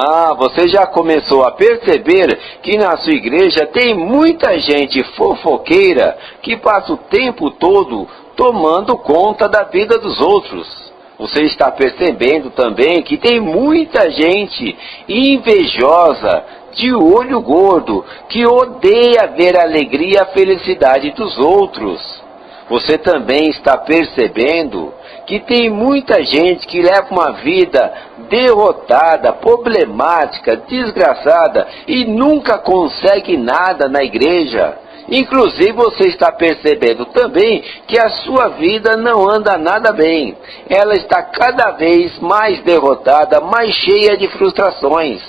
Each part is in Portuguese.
Ah, você já começou a perceber que na sua igreja tem muita gente fofoqueira que passa o tempo todo tomando conta da vida dos outros. Você está percebendo também que tem muita gente invejosa, de olho gordo, que odeia ver a alegria e a felicidade dos outros. Você também está percebendo que tem muita gente que leva uma vida derrotada, problemática, desgraçada e nunca consegue nada na igreja. Inclusive você está percebendo também que a sua vida não anda nada bem. Ela está cada vez mais derrotada, mais cheia de frustrações.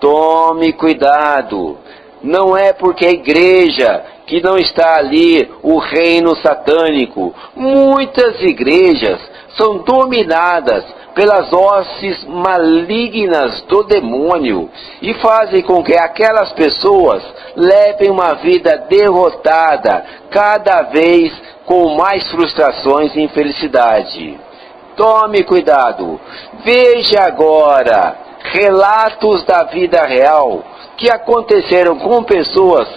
Tome cuidado. Não é porque a igreja que não está ali o reino satânico. Muitas igrejas são dominadas pelas hostes malignas do demônio e fazem com que aquelas pessoas levem uma vida derrotada, cada vez com mais frustrações e infelicidade. Tome cuidado. Veja agora relatos da vida real que aconteceram com pessoas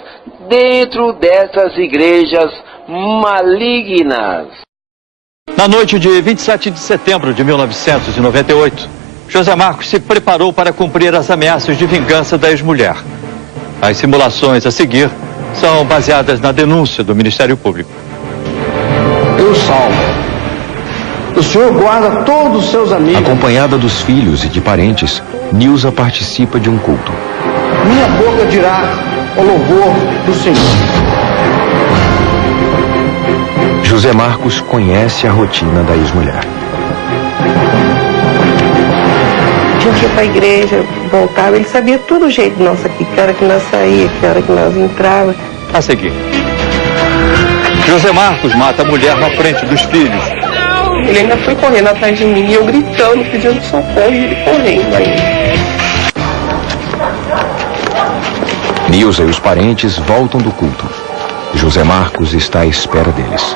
dentro dessas igrejas malignas. Na noite de 27 de setembro de 1998, José Marcos se preparou para cumprir as ameaças de vingança da ex-mulher. As simulações a seguir são baseadas na denúncia do Ministério Público. Eu salvo. O senhor guarda todos os seus amigos. Acompanhada dos filhos e de parentes, Nilza participa de um culto. Minha boca dirá o louvor do Senhor. José Marcos conhece a rotina da ex-mulher. A gente ia para a igreja, voltava, ele sabia todo o jeito nosso aqui, que hora que nós saía, que hora que nós entrava. A seguir, José Marcos mata a mulher na frente dos filhos. Ele ainda foi correndo atrás de mim, eu gritando, pedindo socorro, e ele correndo ainda. Nilza e os parentes voltam do culto. José Marcos está à espera deles.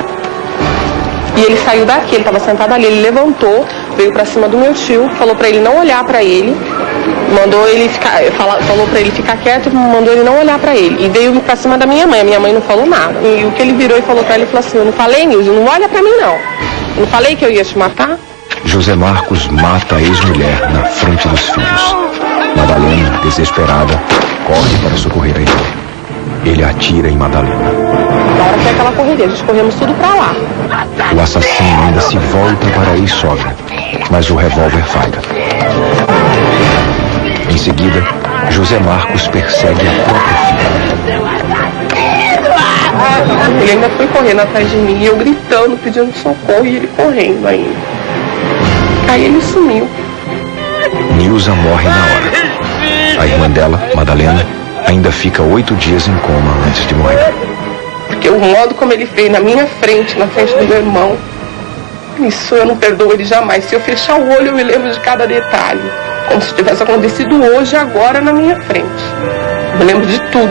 E ele saiu daqui, ele estava sentado ali, ele levantou, veio para cima do meu tio, falou para ele não olhar para ele, mandou ele ficar, falou para ele ficar quieto, mandou ele não olhar para ele. E veio para cima da minha mãe, a minha mãe não falou nada. E o que ele virou e falou para ele, falou assim: eu não falei, Nilza, não olha para mim não. Eu não falei que eu ia te matar? José Marcos mata a ex-mulher na frente dos filhos. Madalena, desesperada, corre para socorrer a irmã. Ele atira em Madalena. Na hora que é aquela correria, a gente corremos tudo pra lá. O assassino ainda se volta para a ex-sogra, mas o revólver falha. Em seguida, José Marcos persegue a própria filha. Ele ainda foi correndo atrás de mim, eu gritando, pedindo socorro, e ele correndo ainda. Aí ele sumiu. Nilza morre na hora. A irmã dela, Madalena, ainda fica 8 dias em coma antes de morrer. Porque o modo como ele fez na minha frente, na frente do meu irmão, isso eu não perdoo ele jamais. Se eu fechar o olho, eu me lembro de cada detalhe. Como se tivesse acontecido hoje, agora, na minha frente. Eu me lembro de tudo.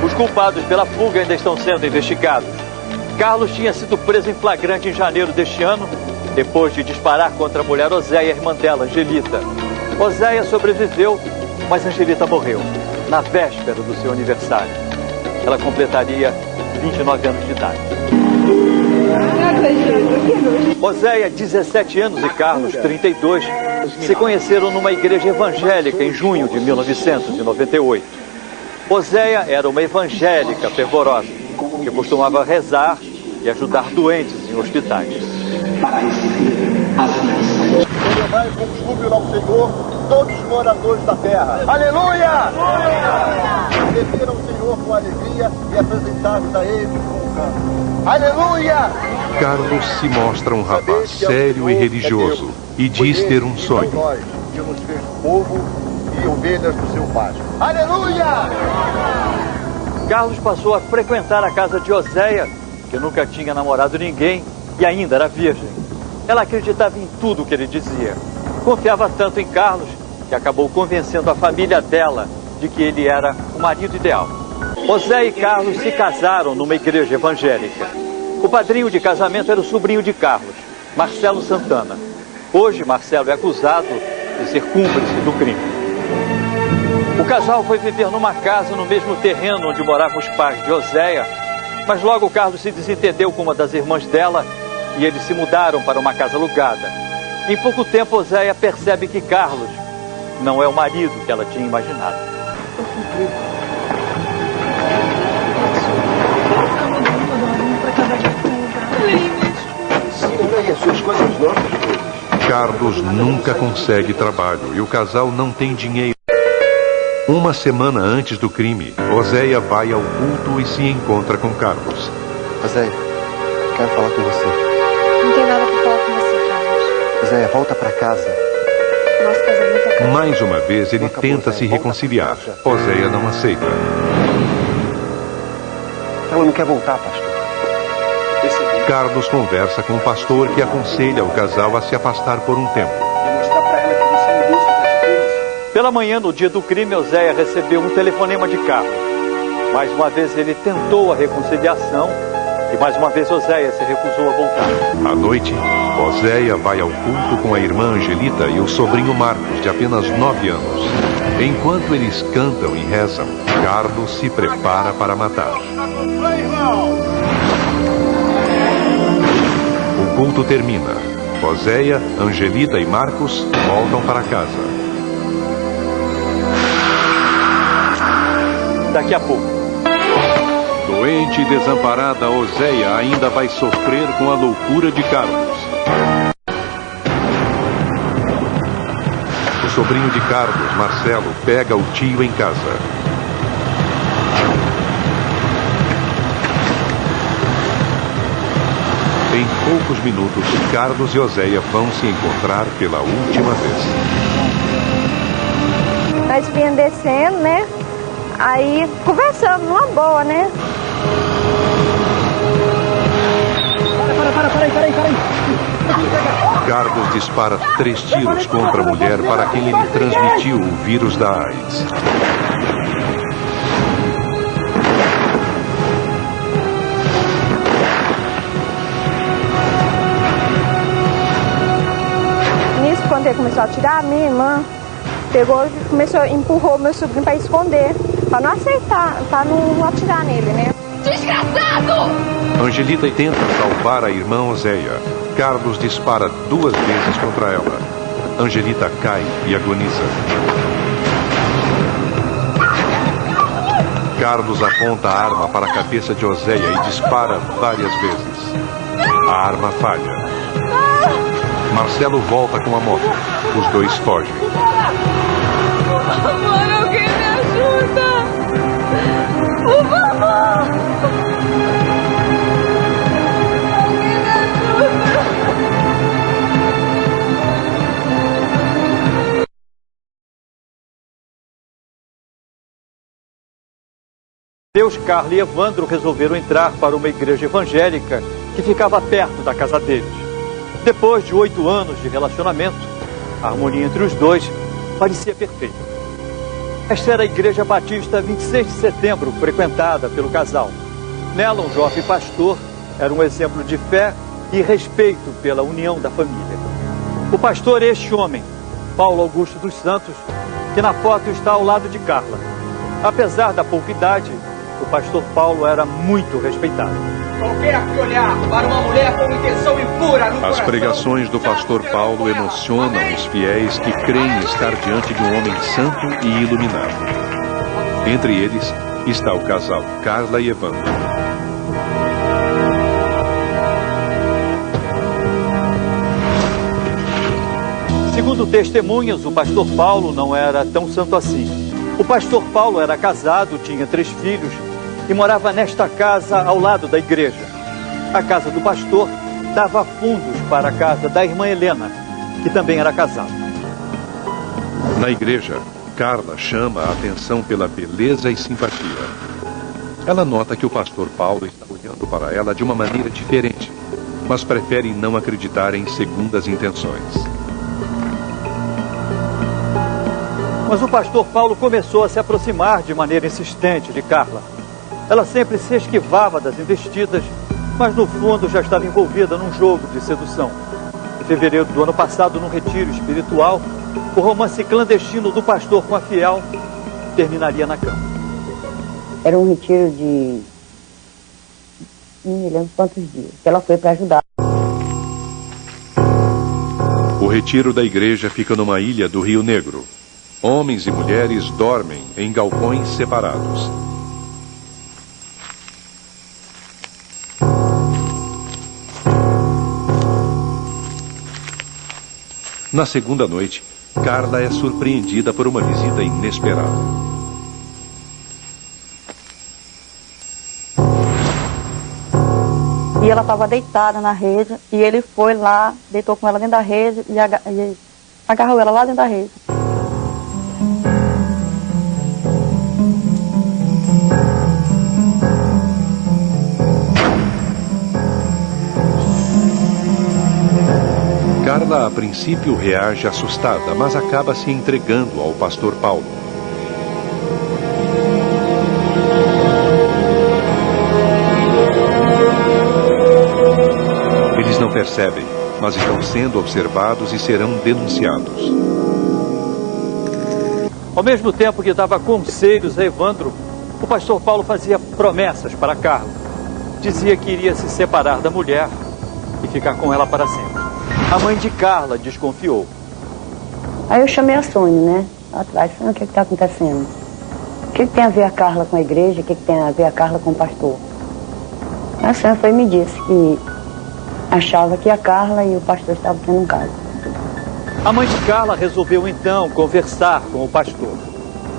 Os culpados pela fuga ainda estão sendo investigados. Carlos tinha sido preso em flagrante em janeiro deste ano, depois de disparar contra a mulher Oséia e a irmã dela, Angelita. Oséia sobreviveu, mas Angelita morreu, na véspera do seu aniversário. Ela completaria 29 anos de idade. Oséia, 17 anos, e Carlos, 32, se conheceram numa igreja evangélica em junho de 1998. Oséia era uma evangélica fervorosa, que costumava rezar e ajudar doentes em hospitais. Celebrai com júbilo ao Senhor todos os moradores da terra. Aleluia! Serviram o Senhor com alegria e apresentados a Ele com um canto. Aleluia! Carlos se mostra um rapaz sério e religioso e diz ter um sonho. Nós, que nos fez povo e ovelhas do seu pasto. Aleluia! Carlos passou a frequentar a casa de Oséia, que nunca tinha namorado ninguém e ainda era virgem. Ela acreditava em tudo o que ele dizia. Confiava tanto em Carlos que acabou convencendo a família dela de que ele era o marido ideal. Oséia e Carlos se casaram numa igreja evangélica. O padrinho de casamento era o sobrinho de Carlos, Marcelo Santana. Hoje, Marcelo é acusado de ser cúmplice do crime. O casal foi viver numa casa no mesmo terreno onde moravam os pais de Oséia, mas logo Carlos se desentendeu com uma das irmãs dela e eles se mudaram para uma casa alugada. Em pouco tempo, Oséia percebe que Carlos não é o marido que ela tinha imaginado. Carlos nunca consegue trabalho e o casal não tem dinheiro. Uma semana antes do crime, Oséia vai ao culto e se encontra com Carlos. Oséia, quero falar com você. Não tem nada para falar com você, Carlos. Oséia, volta para casa. Nosso casamento é acabado. Mais uma vez, ele tenta se reconciliar. Oséia não aceita. Ela não quer voltar, pastor. Carlos conversa com o pastor que aconselha o casal a se afastar por um tempo. Pela manhã, no dia do crime, Oséia recebeu um telefonema de Carlos. Mais uma vez ele tentou a reconciliação e mais uma vez Oséia se recusou a voltar. À noite, Oséia vai ao culto com a irmã Angelita e o sobrinho Marcos, de apenas 9 anos. Enquanto eles cantam e rezam, Carlos se prepara para matar. O culto termina. Oséia, Angelita e Marcos voltam para casa. Daqui a pouco. Doente e desamparada, Oséia ainda vai sofrer com a loucura de Carlos. O sobrinho de Carlos, Marcelo, pega o tio em casa. Em poucos minutos, Carlos e Oséia vão se encontrar pela última vez. Nós vinhamos descendo, né? Aí conversamos numa boa, né? Para. Carlos dispara 3 tiros contra a mulher para quem ele transmitiu o vírus da AIDS. Nisso, quando ele começou a atirar, a minha irmã pegou e empurrou meu sobrinho para esconder, para não aceitar, para não atirar nele, né? Desgraçado! Angelita tenta salvar a irmã Oséia. Carlos dispara 2 vezes contra ela. Angelita cai e agoniza. Carlos aponta a arma para a cabeça de Oséia e dispara várias vezes. A arma falha. Marcelo volta com a moto. Os dois fogem. Amor, alguém me ajuda! Por favor! Alguém me ajuda! Deus, Carlos e Evandro resolveram entrar para uma igreja evangélica que ficava perto da casa deles. Depois de 8 anos de relacionamento, a harmonia entre os dois parecia perfeita. Esta era a Igreja Batista 26 de Setembro, frequentada pelo casal. Nela, um jovem pastor era um exemplo de fé e respeito pela união da família. O pastor é este homem, Paulo Augusto dos Santos, que na foto está ao lado de Carla. Apesar da pouca idade, o pastor Paulo era muito respeitado. Qualquer que olhar para uma mulher com intenção impura no As pregações do pastor Paulo emocionam os fiéis que creem estar diante de um homem santo e iluminado. Entre eles está o casal Carla e Evandro. Segundo testemunhas, o pastor Paulo não era tão santo assim. O pastor Paulo era casado, tinha 3 filhos e morava nesta casa ao lado da igreja. A casa do pastor dava fundos para a casa da irmã Helena, que também era casada. Na igreja, Carla chama a atenção pela beleza e simpatia. Ela nota que o pastor Paulo está olhando para ela de uma maneira diferente, mas prefere não acreditar em segundas intenções. Mas o pastor Paulo começou a se aproximar de maneira insistente de Carla. Ela sempre se esquivava das investidas, mas no fundo já estava envolvida num jogo de sedução. Em fevereiro do ano passado, num retiro espiritual, o romance clandestino do pastor com a fiel terminaria na cama. Era um retiro de... não me lembro quantos dias, que ela foi para ajudar. O retiro da igreja fica numa ilha do Rio Negro. Homens e mulheres dormem em galpões separados. Na segunda noite, Carla é surpreendida por uma visita inesperada. E ela estava deitada na rede, e ele foi lá, deitou com ela dentro da rede e agarrou ela lá dentro da rede. Carla, a princípio, reage assustada, mas acaba se entregando ao pastor Paulo. Eles não percebem, mas estão sendo observados e serão denunciados. Ao mesmo tempo que dava conselhos a Evandro, o pastor Paulo fazia promessas para Carla. Dizia que iria se separar da mulher e ficar com ela para sempre. A mãe de Carla desconfiou. Aí eu chamei a Sônia, né? Atrás, o que está acontecendo? O que tem a ver a Carla com a igreja? O que tem a ver a Carla com o pastor? A Sônia foi e me disse que achava que a Carla e o pastor estavam tendo um caso. A mãe de Carla resolveu então conversar com o pastor.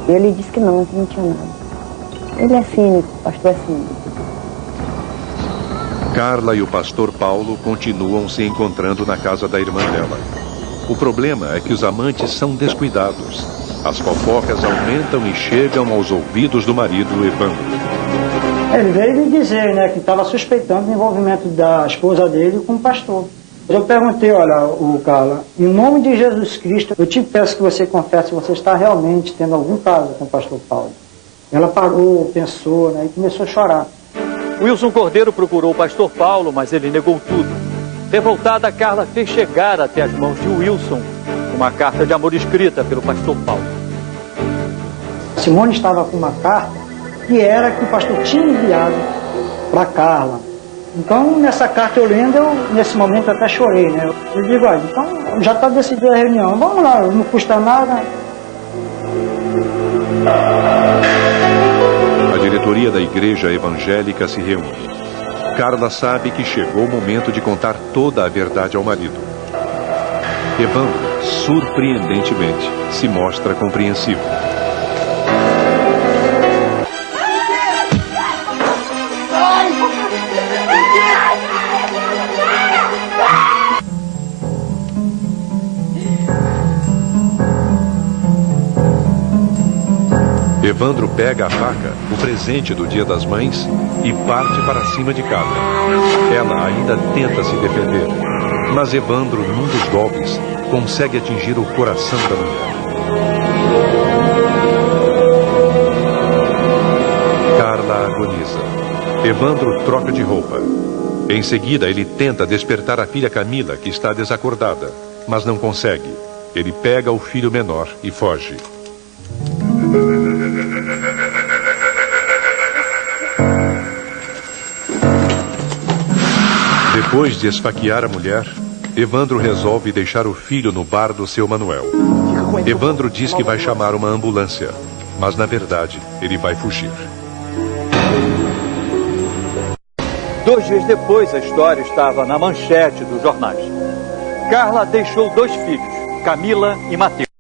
Ele disse que não tinha nada. Ele é cínico, o pastor é cínico. Carla e o pastor Paulo continuam se encontrando na casa da irmã dela. O problema é que os amantes são descuidados. As fofocas aumentam e chegam aos ouvidos do marido, Evandro. Ele veio me dizer, né, que estava suspeitando do envolvimento da esposa dele com o pastor. Eu perguntei, olha, Carla, em nome de Jesus Cristo, eu te peço que você confesse se você está realmente tendo algum caso com o pastor Paulo. Ela parou, pensou, né, e começou a chorar. Wilson Cordeiro procurou o pastor Paulo, mas ele negou tudo. Revoltada, Carla fez chegar até as mãos de Wilson uma carta de amor escrita pelo pastor Paulo. Simone estava com uma carta que era que o pastor tinha enviado para Carla. Então, nessa carta eu lendo, nesse momento até chorei, né? Eu digo, olha, então já está decidida a reunião, vamos lá, não custa nada. A diretoria da igreja evangélica se reúne. Carla sabe que chegou o momento de contar toda a verdade ao marido. Evandro, surpreendentemente, se mostra compreensivo. Evandro pega a faca, o presente do Dia das Mães, e parte para cima de Carla. Ela ainda tenta se defender, mas Evandro, num dos golpes, consegue atingir o coração da mulher. Carla agoniza. Evandro troca de roupa. Em seguida, ele tenta despertar a filha Camila, que está desacordada, mas não consegue. Ele pega o filho menor e foge. Depois de esfaquear a mulher, Evandro resolve deixar o filho no bar do seu Manuel. Evandro diz que vai chamar uma ambulância, mas na verdade ele vai fugir. 2 dias depois, a história estava na manchete dos jornais. Carla deixou 2 filhos, Camila e Mateus.